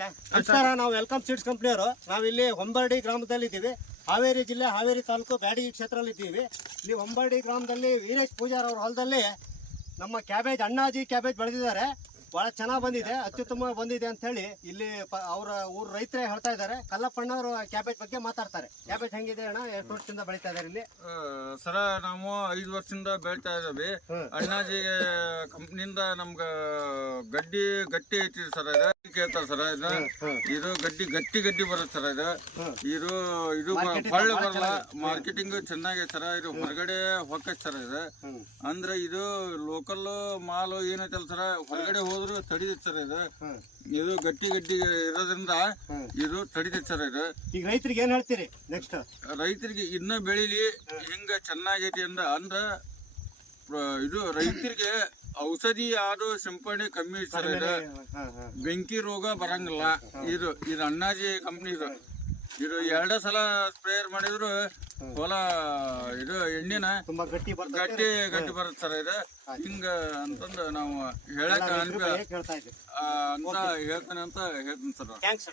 ನಮಸ್ಕಾರ, ನಾವು welcome seeds ಕಂಪ್ನಿಯವರು. ನಾವಿಲ್ಲಿ ಹೊಂಬರ್ಡಿ ಗ್ರಾಮದಲ್ಲಿ ಇದ್ದೀವಿ. ಹಾವೇರಿ ಜಿಲ್ಲೆ, ಹಾವೇರಿ ತಾಲೂಕು, ಬ್ಯಾಡಗಿ ಕ್ಷೇತ್ರದಲ್ಲಿ ಇದ್ದೀವಿ. ಇಲ್ಲಿ ಹೊಂಬರ್ಡಿ ಗ್ರಾಮದಲ್ಲಿ ವೀರೇಶ್ ಪೂಜಾರ್ ಅವ್ರ ಹೊಲದಲ್ಲಿ ನಮ್ಮ ಕ್ಯಾಬೇಜ್, ಅಣ್ಣಾಜಿ ಕ್ಯಾಬೇಜ್ ಬೆಳೆದಿದ್ದಾರೆ. ಬಹಳ ಚೆನ್ನಾಗಿ ಬಂದಿದೆ, ಅತ್ಯುತ್ತಮವಾಗಿ ಬಂದಿದೆ ಅಂತ ಹೇಳಿ ಇಲ್ಲಿ ಅವರ ಊರು ರೈತರೇ ಹೇಳ್ತಾ ಇದ್ದಾರೆ. ಕಲ್ಲಪ್ಪಣ್ಣ ಅವರು ಕ್ಯಾಬೇಜ್ ಬಗ್ಗೆ ಮಾತಾಡ್ತಾರೆ. ಕ್ಯಾಬೇಜ್ ಹೆಂಗಿದೆ ಅಣ್ಣ? ಎಷ್ಟು ವರ್ಷದಿಂದ ಬೆಳೀತಾ ಇದ್ದಾರೆ ಇಲ್ಲಿ? ಸರ ನಾವು 5 ವರ್ಷದಿಂದ ಬೆಳಿತಾ ಇದ್ದೀವಿ. ಅಣ್ಣಾಜಿ ಕಂಪ್ನಿಯಿಂದ ನಮ್ಗ ಗಡ್ಡಿ ಗಟ್ಟಿ ಐತಿ ಸರ್. ಇದು ಕೇಳ್ತಾರ ಸರ್. ಇದು ಗಡ್ಡಿ ಗಟ್ಟಿ ಬರುತ್ತೆ ಸರ್. ಇದು ಹೊಳ್ಳಿ ಬರಲ್ಲ. ಮಾರ್ಕೆಟಿಂಗ್ ಚೆನ್ನಾಗೈತೆ ಸರ್. ಇದು ಹೊರಗಡೆ ಹೊಕ್ಕೈತೆ ಸರ್. ಇದು ಅಂದ್ರೆ ಇದು ಲೋಕಲ್ ಮಾಲ್ ಏನೈತಲ್ಲ ಸರ್, ಹೊರಗಡೆ ಹೋದ್ರು ತಡಿತೈತೆ ಸರ್. ಇದು ಗಟ್ಟಿ ಇರೋದ್ರಿಂದ ಇದು ತಡಿತೈತೆ ಸರ್. ಇದು ಈಗ ರೈತರಿಗೆ ಏನ್ ಹೇಳ್ತೀರಿ? ನೆಕ್ಸ್ಟ್ ರೈತರಿಗೆ ಇನ್ನ ಬೆಳಿಲಿ ಹಿಂಗ ಚೆನ್ನಾಗೈತಿ ಅಂದ್ರ ಇದು ರೈತರಿಗೆ ಔಷಧಿ ಯಾರು ಸಿಂಪಡಣೆ ಕಮ್ಮಿ ಸರ್. ಇದು ಬೆಂಕಿ ರೋಗ ಬರಂಗಿಲ್ಲ. ಇದು ಅಣ್ಣಾಜಿ ಕಂಪ್ನಿ. ಇದು 2 ಸಲ ಸ್ಪ್ರೇಯರ್ ಮಾಡಿದ್ರು ಹೊಲ ಇದು ಎಣ್ಣಿನ ತುಂಬಾ ಗಟ್ಟಿ ಬರುತ್ತೆ ಸರ್. ಇದು ಹಿಂಗ ಅಂತಂದು ನಾವು ಹೇಳಕ್ ಅಂತ ಹೇಳ್ತಾನೆ ಅಂತ ಹೇಳ್ತೀನಿ ಸರ್. ಥ್ಯಾಂಕ್ಸ್.